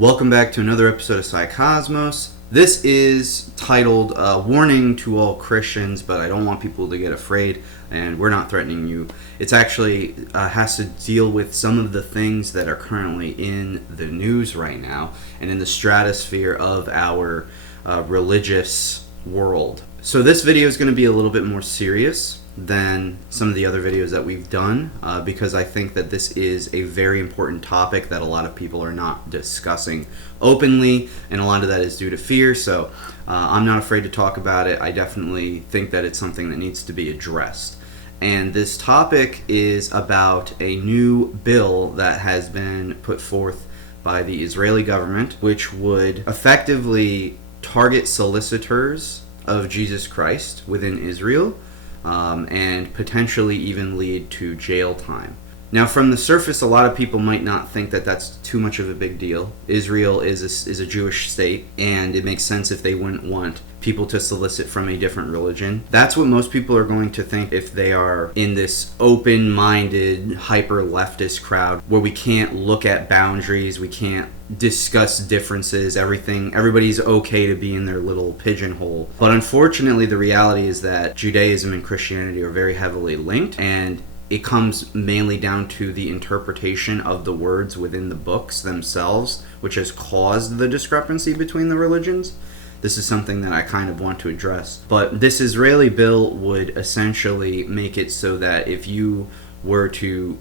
Welcome back to another episode of Psycosmos. This is titled Warning to All Christians, but I don't want people to get afraid, and we're not threatening you. It's actually has to deal with some of the things that are currently in the news right now and in the stratosphere of our religious world. So this video is going to be a little bit more serious than some of the other videos that we've done because I think that this is a very important topic that a lot of people are not discussing openly, and a lot of that is due to fear. So I'm not afraid to talk about it. I definitely think that it's something that needs to be addressed. And this topic is about a new bill that has been put forth by the Israeli government, which would effectively target solicitors of Jesus Christ within Israel, and potentially even lead to jail time. Now, from the surface, a lot of people might not think that that's too much of a big deal. Israel is a Jewish state, and it makes sense if they wouldn't want people to solicit from a different religion. That's what most people are going to think if they are in this open-minded, hyper-leftist crowd where we can't look at boundaries, we can't discuss differences, everybody's okay to be in their little pigeonhole. But unfortunately, the reality is that Judaism and Christianity are very heavily linked, and it comes mainly down to the interpretation of the words within the books themselves, which has caused the discrepancy between the religions. This is something that I kind of want to address. But this Israeli bill would essentially make it so that if you were to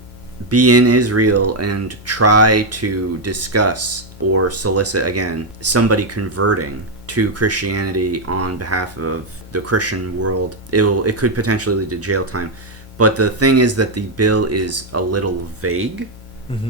be in Israel and try to discuss or solicit, again, somebody converting to Christianity on behalf of the Christian world, it could potentially lead to jail time. But the thing is that the bill is a little vague,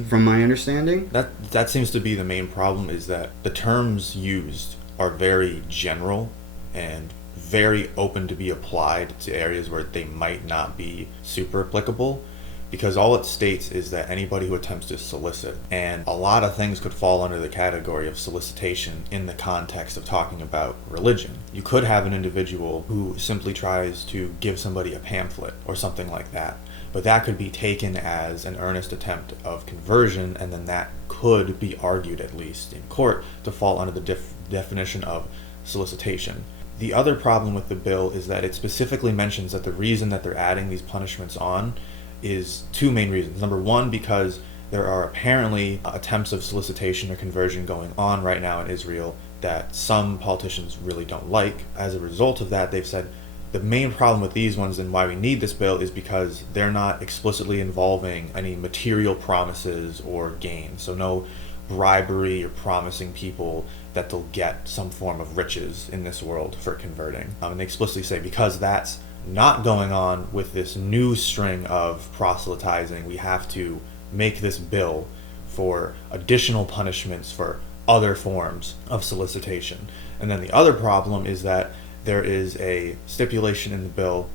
from my understanding. That seems to be the main problem, is that the terms used are very general and very open to be applied to areas where they might not be super applicable, because all it states is that anybody who attempts to solicit, and a lot of things could fall under the category of solicitation in the context of talking about religion. You could have an individual who simply tries to give somebody a pamphlet or something like that, but that could be taken as an earnest attempt of conversion, and then that could be argued, at least in court, to fall under the definition of solicitation. The other problem with the bill is that it specifically mentions that the reason that they're adding these punishments on is two main reasons. Number one, because there are apparently attempts of solicitation or conversion going on right now in Israel that some politicians really don't like. As a result of that, they've said the main problem with these ones and why we need this bill is because they're not explicitly involving any material promises or gain. So no bribery or promising people that they'll get some form of riches in this world for converting. And they explicitly say because that's not going on with this new string of proselytizing, we have to make this bill for additional punishments for other forms of solicitation. And then the other problem is that there is a stipulation in the bill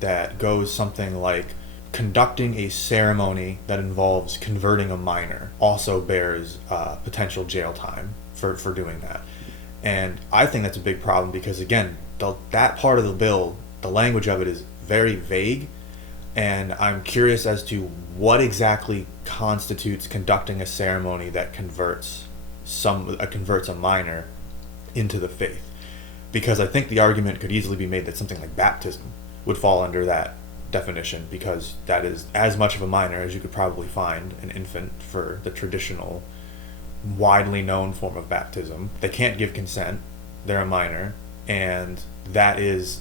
that goes something like conducting a ceremony that involves converting a minor also bears potential jail time for doing that. And I think that's a big problem because, again, that part of the bill, the language of it is very vague, and I'm curious as to what exactly constitutes conducting a ceremony that converts a minor into the faith. Because I think the argument could easily be made that something like baptism would fall under that definition, because that is as much of a minor as you could probably find an infant for the traditional, widely known form of baptism. They can't give consent, they're a minor, and that is,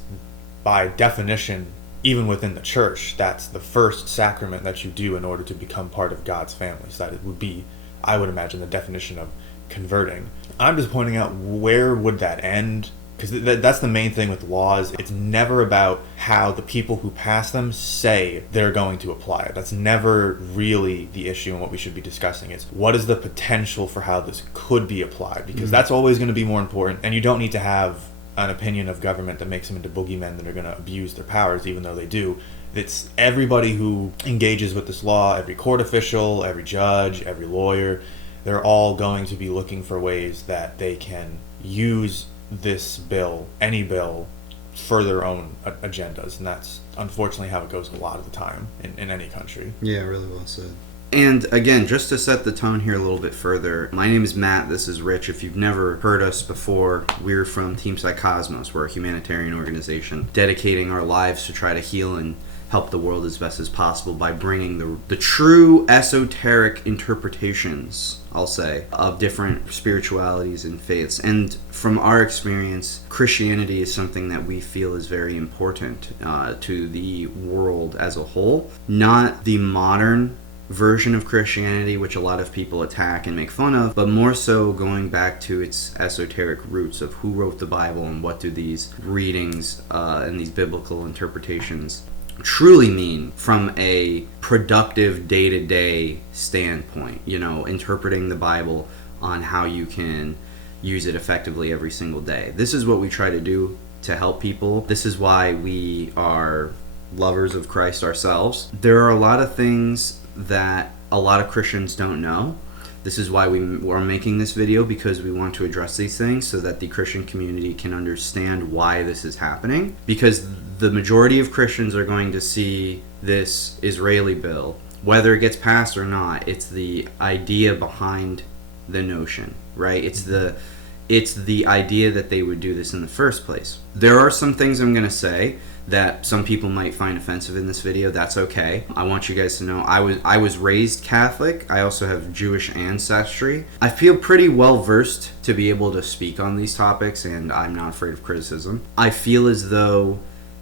by definition, even within the church, that's the first sacrament that you do in order to become part of God's family. So that it would be, I would imagine, the definition of converting. I'm just pointing out, where would that end? Because that's the main thing with laws. It's never about how the people who pass them say they're going to apply it. That's never really the issue, and what we should be discussing is what is the potential for how this could be applied, because that's always going to be more important. And you don't need to have an opinion of government that makes them into boogeymen that are going to abuse their powers, even though they do. It's everybody who engages with this law, every court official, every judge, every lawyer, they're all going to be looking for ways that they can use this bill, any bill, for their own agendas. And that's unfortunately how it goes a lot of the time in any country. Yeah, really well said. And again, just to set the tone here a little bit further, my name is Matt, this is Rich. If you've never heard us before, we're from Team Psycosmos. We're a humanitarian organization dedicating our lives to try to heal and help the world as best as possible by bringing the true esoteric interpretations, I'll say, of different spiritualities and faiths. And from our experience, Christianity is something that we feel is very important to the world as a whole. Not the modern version of Christianity, which a lot of people attack and make fun of, but more so going back to its esoteric roots of who wrote the Bible and what do these readings and these biblical interpretations truly mean from a productive day-to-day standpoint, interpreting the Bible on how you can use it effectively every single day. This is what we try to do to help people. This is why we are lovers of Christ ourselves. There are a lot of things that a lot of Christians don't know. This is why we are making this video, because we want to address these things so that the Christian community can understand why this is happening. Because the majority of Christians are going to see this Israeli bill, whether it gets passed or not. It's the idea behind the notion, right? It's the idea that they would do this in the first place. There are some things I'm going to say that some people might find offensive in this video. That's okay. I want you guys to know I was raised Catholic. I also have Jewish ancestry. I feel pretty well versed to be able to speak on these topics, and I'm not afraid of criticism. I feel as though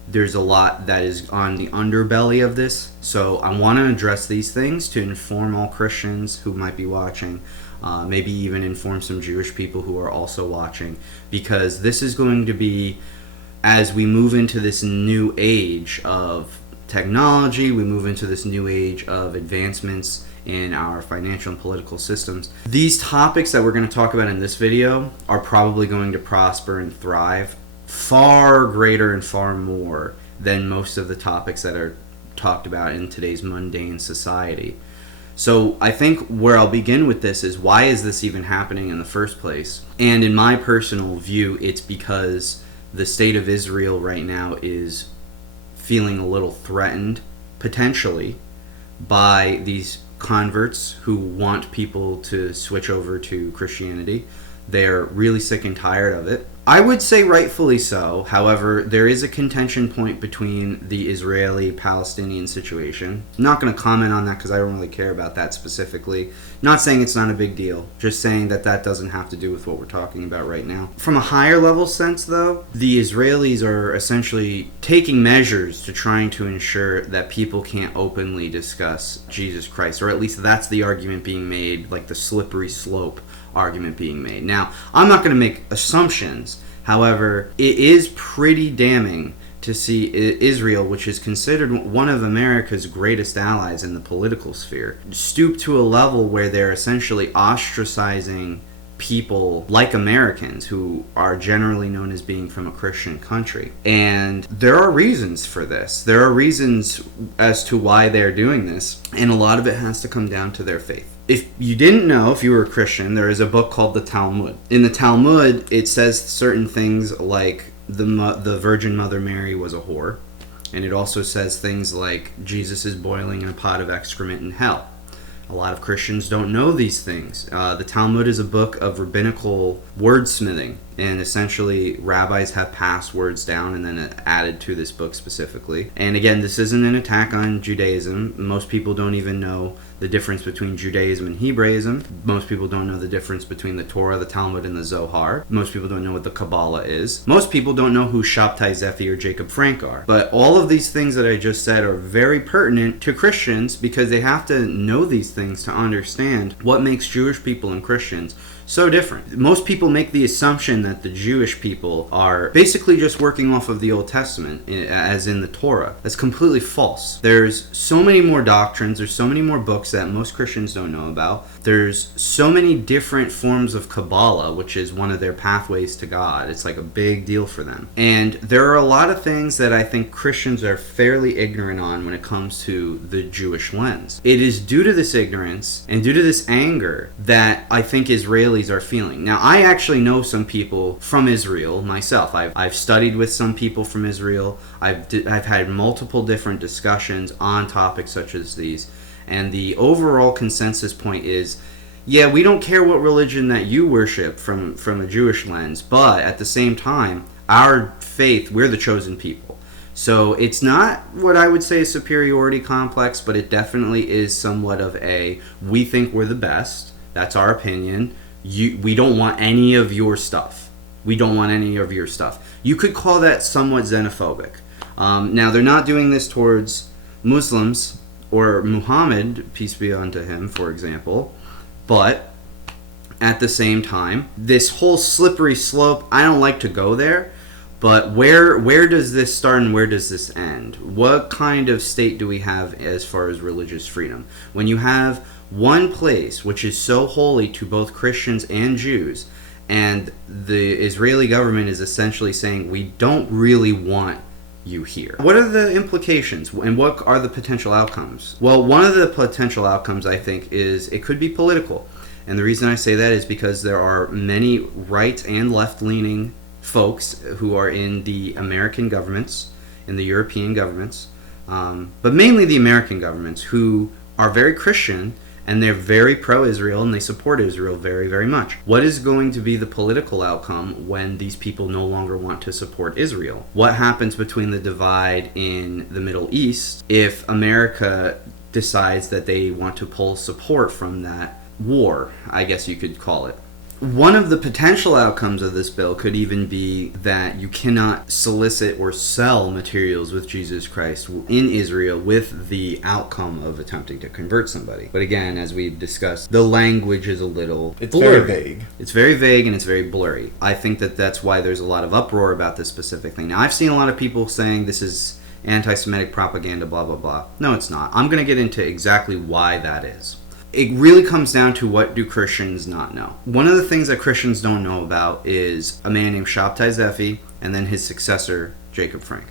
there's a lot that is on the underbelly of this, so I want to address these things to inform all Christians who might be watching, maybe even inform some Jewish people who are also watching, because this is going to be, as we move into this new age of technology, we move into this new age of advancements in our financial and political systems. These topics that we're going to talk about in this video are probably going to prosper and thrive far greater and far more than most of the topics that are talked about in today's mundane society. So I think where I'll begin with this is, why is this even happening in the first place? And in my personal view, it's because the state of Israel right now is feeling a little threatened, potentially, by these converts who want people to switch over to Christianity. They're really sick and tired of it. I would say rightfully so. However, there is a contention point between the Israeli-Palestinian situation. I'm not going to comment on that because I don't really care about that specifically. Not saying it's not a big deal. Just saying that doesn't have to do with what we're talking about right now. From a higher level sense, though, the Israelis are essentially taking measures to trying to ensure that people can't openly discuss Jesus Christ. Or at least that's the argument being made, like the slippery slope argument being made. Now, I'm not going to make assumptions. However, it is pretty damning to see Israel, which is considered one of America's greatest allies in the political sphere, stoop to a level where they're essentially ostracizing people like Americans who are generally known as being from a Christian country. And there are reasons for this. There are reasons as to why they're doing this, and a lot of it has to come down to their faith. If you didn't know, if you were a Christian, there is a book called the Talmud. In the Talmud, it says certain things like the Virgin Mother Mary was a whore. And it also says things like Jesus is boiling in a pot of excrement in hell. A lot of Christians don't know these things. The Talmud is a book of rabbinical wordsmithing, and essentially rabbis have passed words down and then added to this book specifically. And again, this isn't an attack on Judaism. Most people don't even know the difference between Judaism and Hebraism. Most people don't know the difference between the Torah, the Talmud, and the Zohar. Most people don't know what the Kabbalah is. Most people don't know who Shoutout, Zephi, or Jacob Frank are. But all of these things that I just said are very pertinent to Christians, because they have to know these things to understand what makes Jewish people and Christians so different. Most people make the assumption that the Jewish people are basically just working off of the Old Testament, as in the Torah. That's completely false. There's so many more doctrines, there's so many more books that most Christians don't know about. There's so many different forms of Kabbalah, which is one of their pathways to God. It's like a big deal for them. And there are a lot of things that I think Christians are fairly ignorant on when it comes to the Jewish lens. It is due to this ignorance and due to this anger that I think Israelis are feeling. Now, I actually know some people from Israel myself. I've studied with some people from Israel. I've had multiple different discussions on topics such as these. And the overall consensus point is, yeah, we don't care what religion that you worship from a Jewish lens, but at the same time, our faith, we're the chosen people. So it's not what I would say a superiority complex, but it definitely is somewhat of a, we think we're the best. That's our opinion. We don't want any of your stuff. We don't want any of your stuff. You could call that somewhat xenophobic. Now, they're not doing this towards Muslims or Muhammad, peace be unto him, for example. But at the same time, this whole slippery slope, I don't like to go there. But where does this start and where does this end? What kind of state do we have as far as religious freedom? When you have one place which is so holy to both Christians and Jews, and the Israeli government is essentially saying, we don't really want you here. What are the implications and what are the potential outcomes? Well, one of the potential outcomes, I think, is it could be political. And the reason I say that is because there are many right and left-leaning folks who are in the American governments, in the European governments, but mainly the American governments, who are very Christian and they're very pro-Israel and they support Israel very, very much. What is going to be the political outcome when these people no longer want to support Israel? What happens between the divide in the Middle East if America decides that they want to pull support from that war, I guess you could call it? One of the potential outcomes of this bill could even be that you cannot solicit or sell materials with Jesus Christ in Israel with the outcome of attempting to convert somebody. But again, as we've discussed, the language is a little blurry. Very vague. It's very vague and it's very blurry. I think that that's why there's a lot of uproar about this specific thing. Now, I've seen a lot of people saying this is anti-Semitic propaganda, blah, blah, blah. No, it's not. I'm going to get into exactly why that is. It really comes down to, what do Christians not know? One of the things that Christians don't know about is a man named Shoutout and then his successor, Jacob Frank.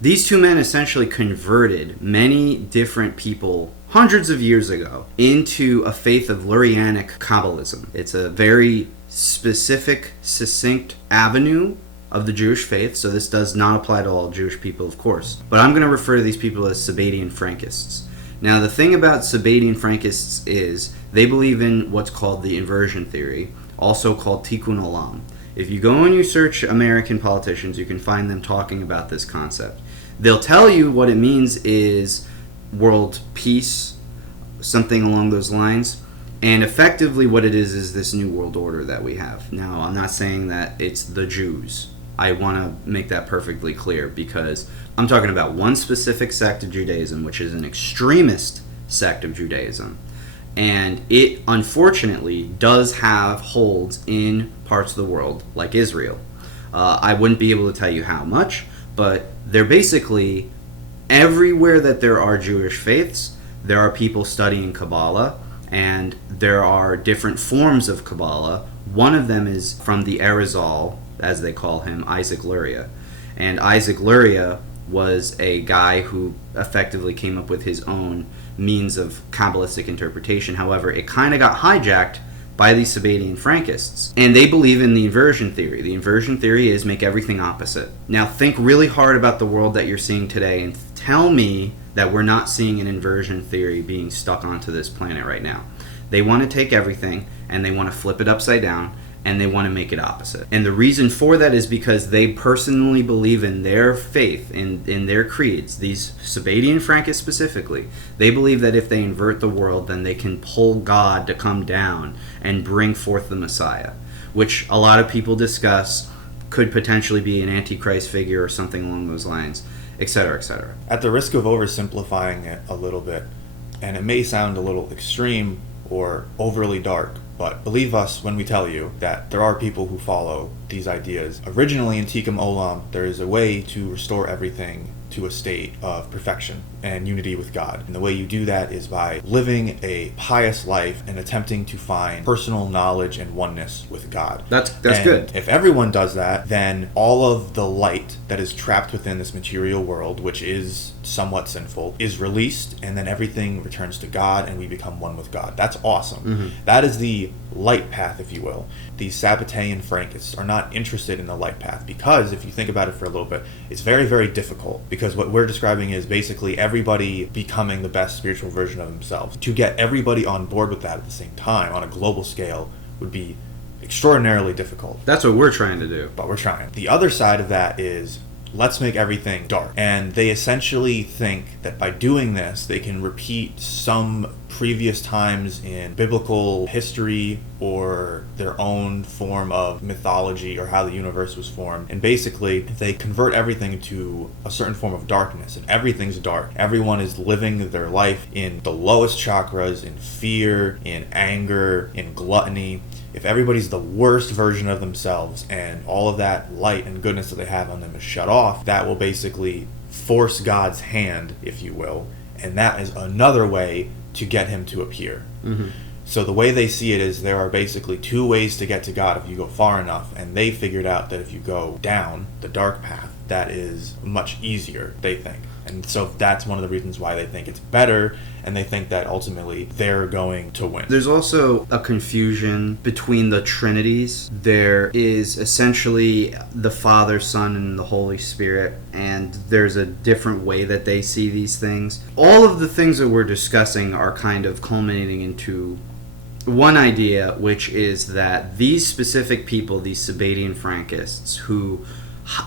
These two men essentially converted many different people hundreds of years ago into a faith of Lurianic Kabbalism. It's a very specific, succinct avenue of the Jewish faith, so this does not apply to all Jewish people, of course. But I'm going to refer to these people as Sabbatean Frankists. Now, the thing about Sabbatean Frankists is they believe in what's called the inversion theory, also called Tikkun Olam. If you go and you search American politicians, you can find them talking about this concept. They'll tell you what it means is world peace, something along those lines, and effectively what it is this new world order that we have. Now, I'm not saying that it's the Jews. I want to make that perfectly clear, because I'm talking about one specific sect of Judaism, which is an extremist sect of Judaism. And it, unfortunately, does have holds in parts of the world, like Israel. I wouldn't be able to tell you how much, but they're basically, everywhere that there are Jewish faiths, there are people studying Kabbalah, and there are different forms of Kabbalah. One of them is from the Arizal, as they call him, Isaac Luria. And Isaac Luria was a guy who effectively came up with his own means of Kabbalistic interpretation. However, it kind of got hijacked by the Sabbatean Frankists. And they believe in the inversion theory. The inversion theory is make everything opposite. Now think really hard about the world that you're seeing today and tell me that we're not seeing an inversion theory being stuck onto this planet right now. They want to take everything and they want to flip it upside down, and they want to make it opposite. And the reason for that is because they personally believe in their faith, in their creeds, these Sabbatean Frankists specifically. They believe that if they invert the world, then they can pull God to come down and bring forth the Messiah, which a lot of people discuss could potentially be an antichrist figure or something along those lines, etc., etc. At the risk of oversimplifying it a little bit, and it may sound a little extreme or overly dark, but believe us when we tell you that there are people who follow these ideas. Originally in Tikkun Olam, there is a way to restore everything to a state of perfection and unity with God. And the way you do that is by living a pious life and attempting to find personal knowledge and oneness with God. That's good. If everyone does that, then all of the light that is trapped within this material world, which is somewhat sinful, is released, and then everything returns to God and we become one with God. That's awesome. Mm-hmm. That is the light path, if you will. These Sabbatean Frankists are not interested in the light path because, if you think about it for a little bit, it's very, very difficult, because what we're describing is basically everybody becoming the best spiritual version of themselves. To get everybody on board with that at the same time on a global scale would be extraordinarily difficult. That's what we're trying to do. But we're trying. The other side of that is, let's make everything dark. And they essentially think that by doing this, they can repeat some previous times in biblical history or their own form of mythology or how the universe was formed. And basically, they convert everything to a certain form of darkness, and everything's dark. Everyone is living their life in the lowest chakras, in fear, in anger, in gluttony. If everybody's the worst version of themselves and all of that light and goodness that they have on them is shut off, that will basically force God's hand, if you will. And that is another way to get him to appear. Mm-hmm. So the way they see it is there are basically two ways to get to God if you go far enough. And they figured out that if you go down the dark path, that is much easier, they think. And so that's one of the reasons why they think it's better, and they think that ultimately they're going to win. There's also a confusion between the Trinities. There is essentially the Father, Son, and the Holy Spirit, and there's a different way that they see these things. All of the things that we're discussing are kind of culminating into one idea, which is that these specific people, these Sabbatean Frankists, who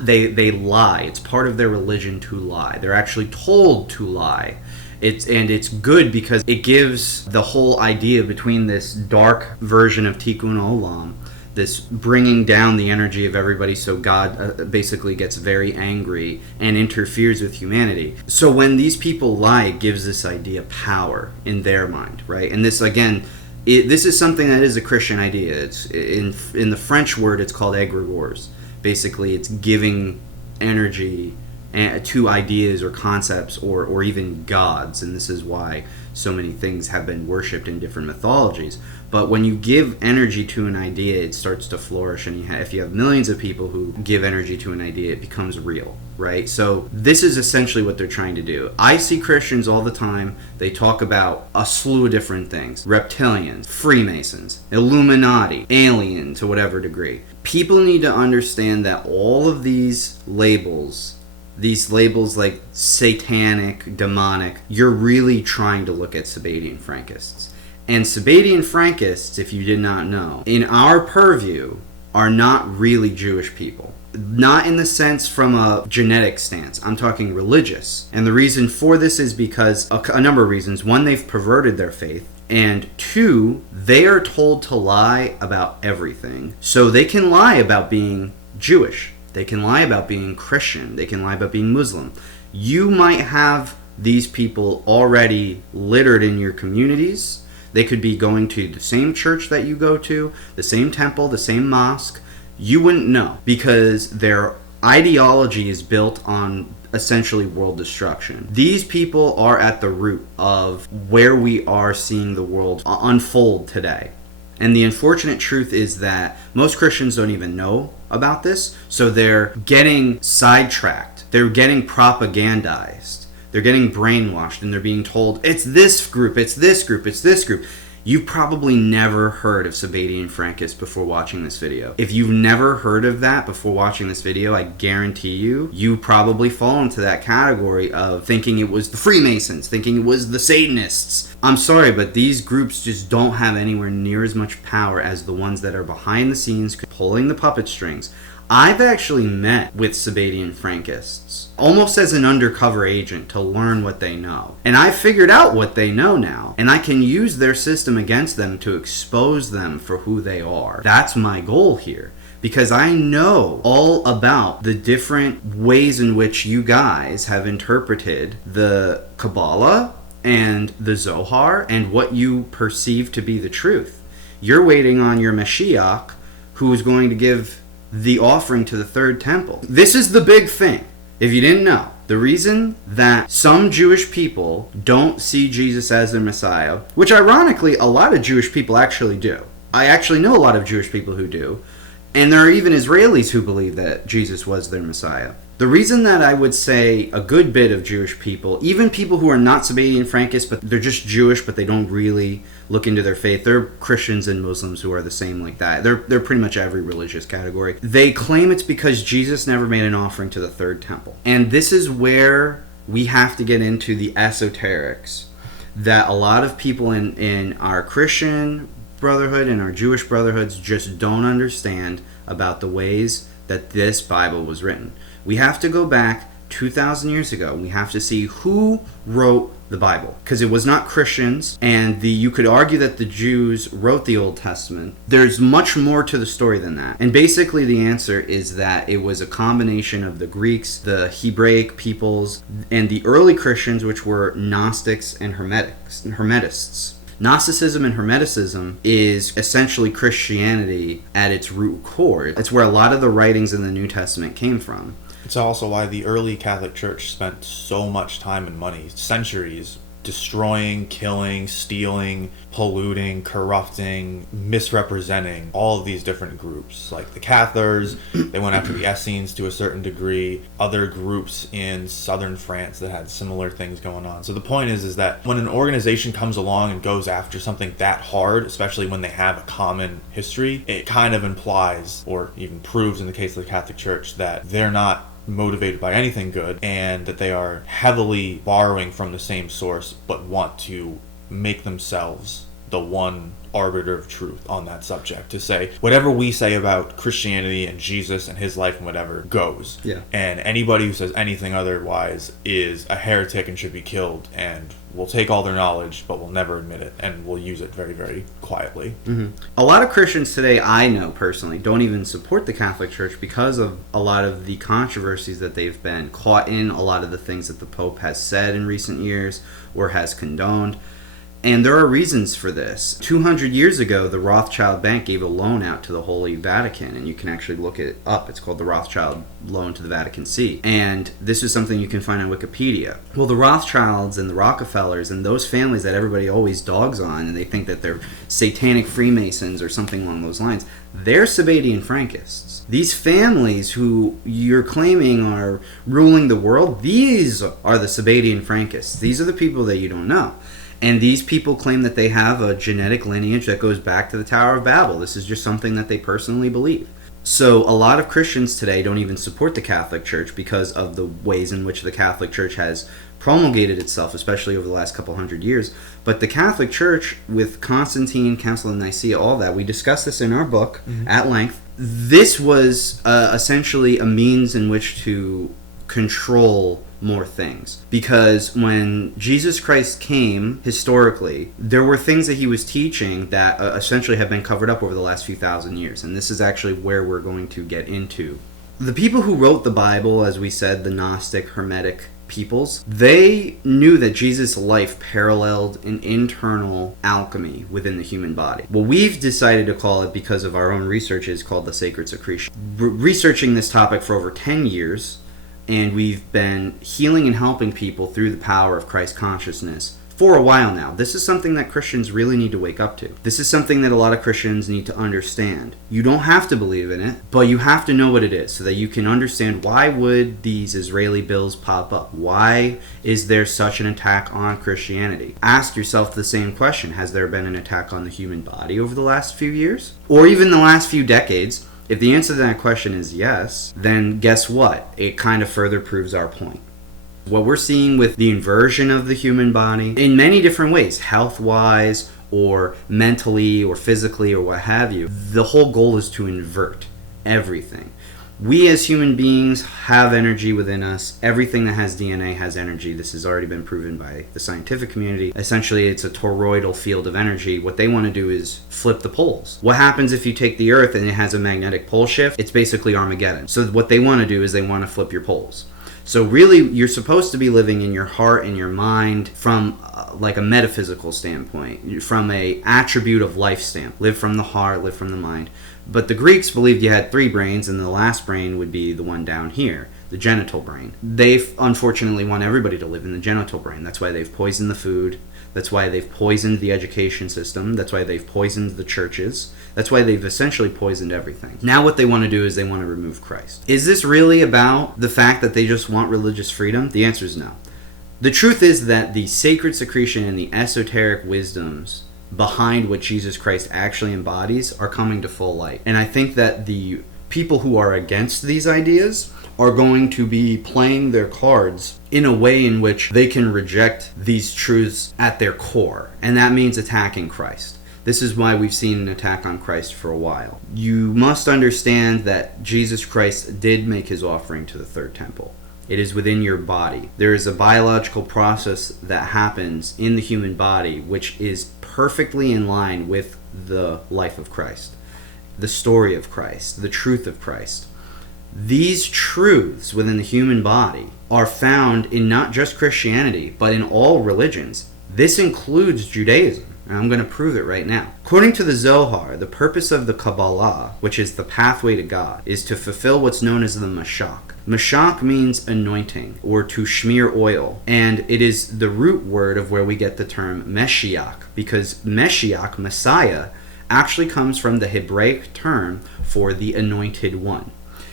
they lie. It's part of their religion to lie. They're actually told to lie. It's good because it gives the whole idea between this dark version of Tikkun Olam, this bringing down the energy of everybody, so God basically gets very angry and interferes with humanity. So when these people lie, it gives this idea power in their mind, right? And this, again, this is something that is a Christian idea. It's in the French word, it's called egregores. Basically, it's giving energy to ideas or concepts or even gods, and this is why so many things have been worshipped in different mythologies. But when you give energy to an idea, it starts to flourish, and if you have millions of people who give energy to an idea, it becomes real, right? So this is essentially what they're trying to do. I see Christians all the time. They talk about a slew of different things: reptilians, Freemasons, Illuminati, alien to whatever degree. People need to understand that all of these labels like satanic, demonic, you're really trying to look at Sabbatean Frankists. And Sabbatean Frankists, if you did not know, in our purview, are not really Jewish people. Not in the sense from a genetic stance. I'm talking religious. And the reason for this is because a number of reasons. One, they've perverted their faith. And two, they are told to lie about everything. So they can lie about being Jewish. They can lie about being Christian. They can lie about being Muslim. You might have these people already littered in your communities. They could be going to the same church that you go to, the same temple, the same mosque. You wouldn't know because their ideology is built on essentially world destruction. These people are at the root of where we are seeing the world unfold today. And the unfortunate truth is that most Christians don't even know about this, so they're getting sidetracked. They're getting propagandized. They're getting brainwashed, and they're being told, it's this group, it's this group, it's this group. You've probably never heard of Sabbatean Frankists before watching this video. If you've never heard of that before watching this video, I guarantee you probably fall into that category of thinking it was the Freemasons, thinking it was the Satanists. I'm sorry, but these groups just don't have anywhere near as much power as the ones that are behind the scenes pulling the puppet strings. I've actually met with Sabbatean Frankists, almost as an undercover agent, to learn what they know. And I've figured out what they know now, and I can use their system against them to expose them for who they are. That's my goal here, because I know all about the different ways in which you guys have interpreted the Kabbalah and the Zohar and what you perceive to be the truth. You're waiting on your Mashiach, who is going to give the offering to the third temple. This is the big thing. If you didn't know, the reason that some Jewish people don't see Jesus as their Messiah, which ironically a lot of Jewish people actually do. I actually know a lot of Jewish people who do. And there are even Israelis who believe that Jesus was their Messiah. The reason that I would say a good bit of Jewish people, even people who are not Sabbatean Frankists, but they're just Jewish, but they don't really look into their faith. They're Christians and Muslims who are the same like that. They're pretty much every religious category. They claim it's because Jesus never made an offering to the third temple. And this is where we have to get into the esoterics that a lot of people in our Christian brotherhood and our Jewish brotherhoods just don't understand about the ways that this Bible was written. We have to go back 2,000 years ago. We have to see who wrote the Bible, because it was not Christians, and you could argue that the Jews wrote the Old Testament. There's much more to the story than that. And basically the answer is that it was a combination of the Greeks, the Hebraic peoples, and the early Christians, which were Gnostics and Hermetists. Gnosticism and Hermeticism is essentially Christianity at its root core. It's where a lot of the writings in the New Testament came from. It's also why the early Catholic Church spent so much time and money, centuries, destroying, killing, stealing, polluting, corrupting, misrepresenting all of these different groups. Like the Cathars, they went after the Essenes to a certain degree, other groups in southern France that had similar things going on. So the point is that when an organization comes along and goes after something that hard, especially when they have a common history, it kind of implies, or even proves in the case of the Catholic Church, that they're not motivated by anything good, and that they are heavily borrowing from the same source but want to make themselves the one arbiter of truth on that subject, to say whatever we say about Christianity and Jesus and his life and whatever goes. Yeah. And anybody who says anything otherwise is a heretic and should be killed, and we'll take all their knowledge but we'll never admit it, and we'll use it very, very quietly. Mm-hmm. A lot of Christians today, I know personally, don't even support the Catholic Church because of a lot of the controversies that they've been caught in, a lot of the things that the Pope has said in recent years or has condoned. And there are reasons for this. 200 years ago, the Rothschild Bank gave a loan out to the Holy Vatican, and you can actually look it up. It's called the Rothschild Loan to the Vatican See. And this is something you can find on Wikipedia. Well, the Rothschilds and the Rockefellers and those families that everybody always dogs on, and they think that they're satanic Freemasons or something along those lines, they're Sabbatean Frankists. These families who you're claiming are ruling the world, these are the Sabbatean Frankists. These are the people that you don't know. And these people claim that they have a genetic lineage that goes back to the Tower of Babel. This is just something that they personally believe. So a lot of Christians today don't even support the Catholic Church because of the ways in which the Catholic Church has promulgated itself, especially over the last couple hundred years. But the Catholic Church, with Constantine, Council of Nicaea, all that, we discussed this in our book at length. This was essentially a means in which to control more things, because when Jesus Christ came, historically, there were things that he was teaching that essentially have been covered up over the last few thousand years, and this is actually where we're going to get into. The people who wrote the Bible, as we said, the Gnostic, Hermetic peoples, they knew that Jesus' life paralleled an internal alchemy within the human body. What we've decided to call it, because of our own research, is called the sacred secretion. Researching this topic for over 10 years, and we've been healing and helping people through the power of Christ consciousness for a while now. This is something that Christians really need to wake up to. This is something that a lot of Christians need to understand. You don't have to believe in it, but you have to know what it is so that you can understand, why would these Israeli bills pop up? Why is there such an attack on Christianity? Ask yourself the same question. Has there been an attack on the human body over the last few years? Or even the last few decades? If the answer to that question is yes, then guess what? It kind of further proves our point. What we're seeing with the inversion of the human body, in many different ways, health-wise or mentally or physically or what have you, the whole goal is to invert everything. We as human beings have energy within us. Everything that has DNA has energy. This has already been proven by the scientific community. Essentially, it's a toroidal field of energy. What they want to do is flip the poles. What happens if you take the Earth and it has a magnetic pole shift? It's basically Armageddon. So what they want to do is they want to flip your poles. So really, you're supposed to be living in your heart and your mind from like a metaphysical standpoint, from a attribute of life standpoint. Live from the heart, live from the mind. But the Greeks believed you had 3 brains, and the last brain would be the one down here, the genital brain. They unfortunately want everybody to live in the genital brain. That's why they've poisoned the food. That's why they've poisoned the education system. That's why they've poisoned the churches. That's why they've essentially poisoned everything. Now what they want to do is they want to remove Christ. Is this really about the fact that they just want religious freedom? The answer is no. The truth is that the sacred secretion and the esoteric wisdoms behind what Jesus Christ actually embodies are coming to full light. And I think that the people who are against these ideas are going to be playing their cards in a way in which they can reject these truths at their core. And that means attacking Christ. This is why we've seen an attack on Christ for a while. You must understand that Jesus Christ did make his offering to the third temple. It is within your body. There is a biological process that happens in the human body which is perfectly in line with the life of Christ, the story of Christ, the truth of Christ. These truths within the human body are found in not just Christianity, but in all religions. This includes Judaism, and I'm going to prove it right now. According to the Zohar, the purpose of the Kabbalah, which is the pathway to God, is to fulfill what's known as the Mashach. Mashach means anointing, or to smear oil, and it is the root word of where we get the term Meshiach, because Meshiach, Messiah, actually comes from the Hebraic term for the anointed one.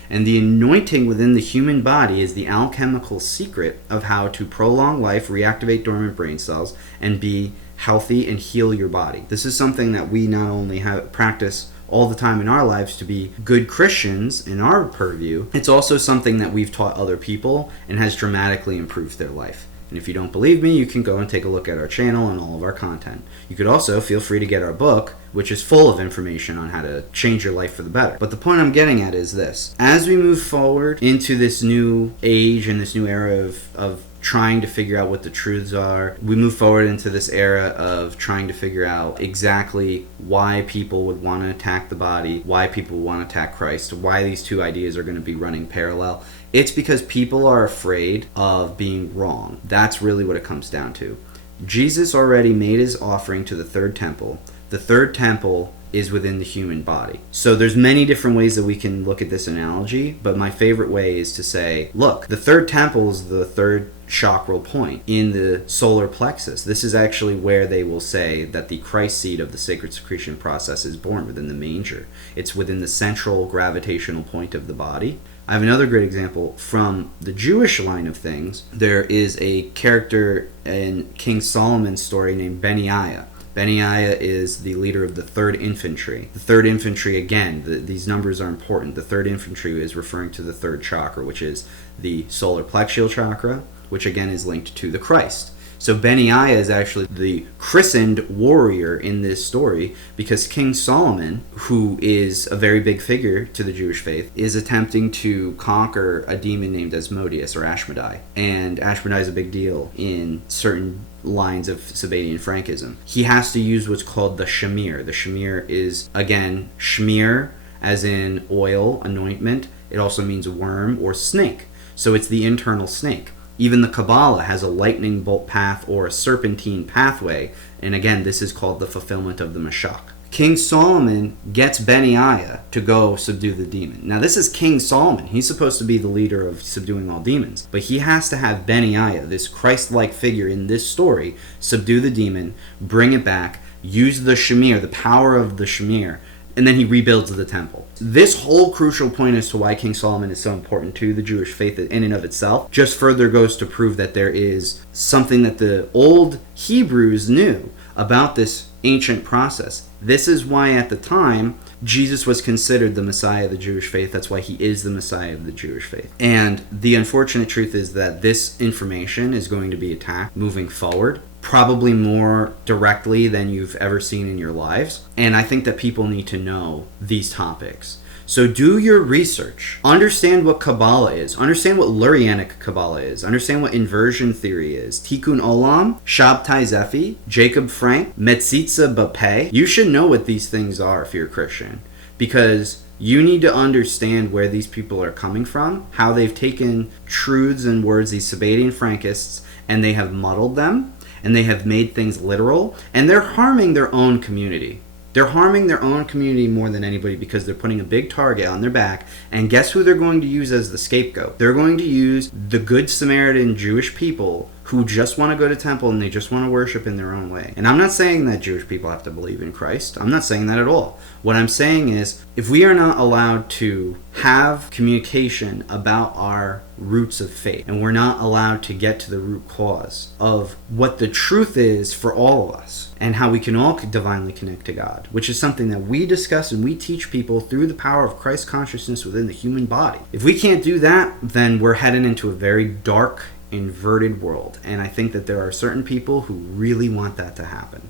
And the anointing within the human body is the alchemical secret of how to prolong life, reactivate dormant brain cells, and be healthy and heal your body. This is something that we not only have practice all the time in our lives to be good Christians in our purview, it's also something that we've taught other people and has dramatically improved their life. And if you don't believe me, you can go and take a look at our channel and all of our content. You could also feel free to get our book, which is full of information on how to change your life for the better. But the point I'm getting at is this. As we move forward into this new age and this new era of trying to figure out what the truths are, we move forward into this era of trying to figure out exactly why people would want to attack the body, why people want to attack Christ, why these two ideas are going to be running parallel. It's because people are afraid of being wrong. That's really what it comes down to. Jesus already made his offering to the third temple. The third temple is within the human body. So there's many different ways that we can look at this analogy, but my favorite way is to say, look, the third temple is the third chakral point in the solar plexus. This is actually where they will say that the Christ seed of the sacred secretion process is born, within the manger. It's within the central gravitational point of the body. I have another great example from the Jewish line of things. There is a character in King Solomon's story named Benaiah. Benaiah is the leader of the 3rd Infantry. The 3rd Infantry, again, these numbers are important. The 3rd Infantry is referring to the 3rd chakra, which is the solar plexual chakra, which again is linked to the Christ. So Benaiah is actually the christened warrior in this story because King Solomon, who is a very big figure to the Jewish faith, is attempting to conquer a demon named Asmodeus or Ashmedai. And Ashmedai is a big deal in certain lines of Sabbatean Frankism. He has to use what's called the shamir. The shamir is, again, shmir as in oil, anointment. It also means worm or snake. So it's the internal snake. Even the Kabbalah has a lightning bolt path or a serpentine pathway, and again, this is called the fulfillment of the Mashach. King Solomon gets Benaiah to go subdue the demon. Now, this is King Solomon. He's supposed to be the leader of subduing all demons, but he has to have Benaiah, this Christ-like figure in this story, subdue the demon, bring it back, use the shamir, the power of the shamir, and then he rebuilds the temple. This whole crucial point as to why King Solomon is so important to the Jewish faith in and of itself just further goes to prove that there is something that the old Hebrews knew about this ancient process. This is why at the time Jesus was considered the Messiah of the Jewish faith. That's why he is the Messiah of the Jewish faith. And the unfortunate truth is that this information is going to be attacked moving forward, probably more directly than you've ever seen in your lives. And I think that people need to know these topics. So do your research. Understand what Kabbalah is. Understand what Lurianic Kabbalah is. Understand what inversion theory is. Tikkun Olam, Shabtai Zephi, Jacob Frank, Metzitza Bapeh. You should know what these things are if you're a Christian, because you need to understand where these people are coming from, how they've taken truths and words, these Sabbatean Frankists, and they have muddled them, and they have made things literal, and they're harming their own community. They're harming their own community more than anybody because they're putting a big target on their back. And guess who they're going to use as the scapegoat? They're going to use the Good Samaritan Jewish people who just want to go to temple and they just want to worship in their own way. And I'm not saying that Jewish people have to believe in Christ. I'm not saying that at all. What I'm saying is, if we are not allowed to have communication about our roots of faith, and we're not allowed to get to the root cause of what the truth is for all of us, and how we can all divinely connect to God, which is something that we discuss and we teach people through the power of Christ consciousness within the human body. If we can't do that, then we're heading into a very dark, inverted world. And I think that there are certain people who really want that to happen.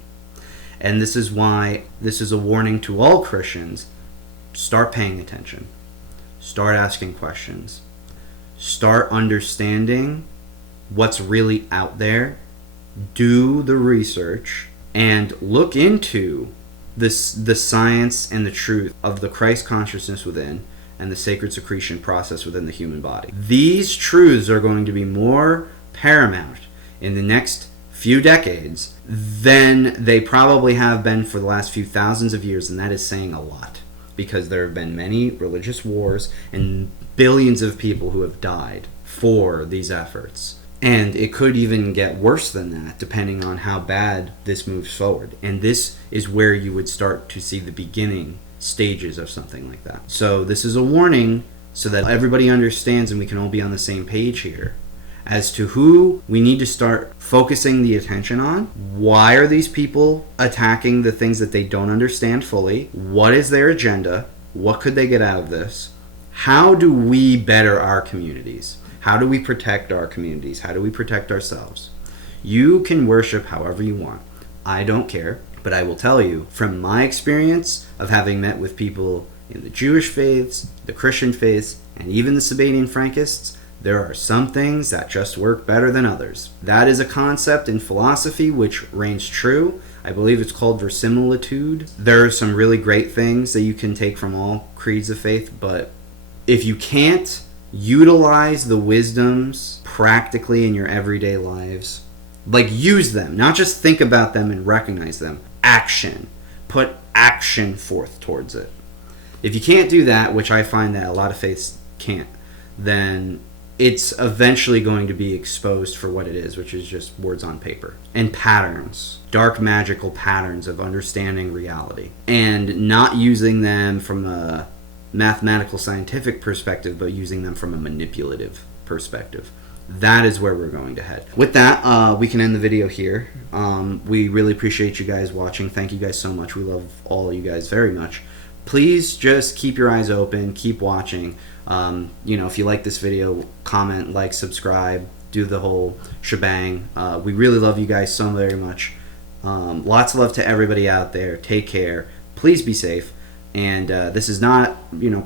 And this is why this is a warning to all Christians. Start paying attention. Start asking questions. Start understanding what's really out there. Do the research and look into the science and the truth of the Christ consciousness within and the sacred secretion process within the human body. These truths are going to be more paramount in the next few decades than they probably have been for the last few thousands of years, and that is saying a lot, because there have been many religious wars and billions of people who have died for these efforts. And it could even get worse than that, depending on how bad this moves forward. And this is where you would start to see the beginning stages of something like that. So this is a warning so that everybody understands and we can all be on the same page here as to who we need to start focusing the attention on. Why are these people attacking the things that they don't understand fully? What is their agenda? What could they get out of this? How do we better our communities? How do we protect our communities? How do we protect ourselves? You can worship however you want. I don't care. But I will tell you, from my experience of having met with people in the Jewish faiths, the Christian faiths, and even the Sabbatean Frankists, there are some things that just work better than others. That is a concept in philosophy which reigns true. I believe it's called verisimilitude. There are some really great things that you can take from all creeds of faith, but if you can't utilize the wisdoms practically in your everyday lives, like use them, not just think about them and recognize them. Action. Put action forth towards it. If you can't do that, which I find that a lot of faiths can't, then it's eventually going to be exposed for what it is, which is just words on paper. And patterns. Dark magical patterns of understanding reality. And not using them from a mathematical scientific perspective, but using them from a manipulative perspective. That is where we're going to head. With that, we can end the video here. We really appreciate you guys watching. Thank you guys so much. We love all of you guys very much. Please just keep your eyes open. Keep watching. If you like this video, comment, like, subscribe, do the whole shebang. We really love you guys so very much. Lots of love to everybody out there. Take care. Please be safe. And this is not,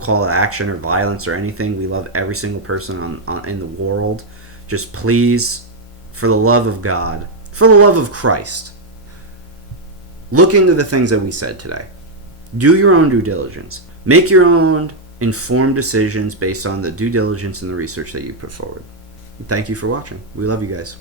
call to action or violence or anything. We love every single person in the world. Just please, for the love of God, for the love of Christ, look into the things that we said today. Do your own due diligence. Make your own informed decisions based on the due diligence and the research that you put forward. And thank you for watching. We love you guys.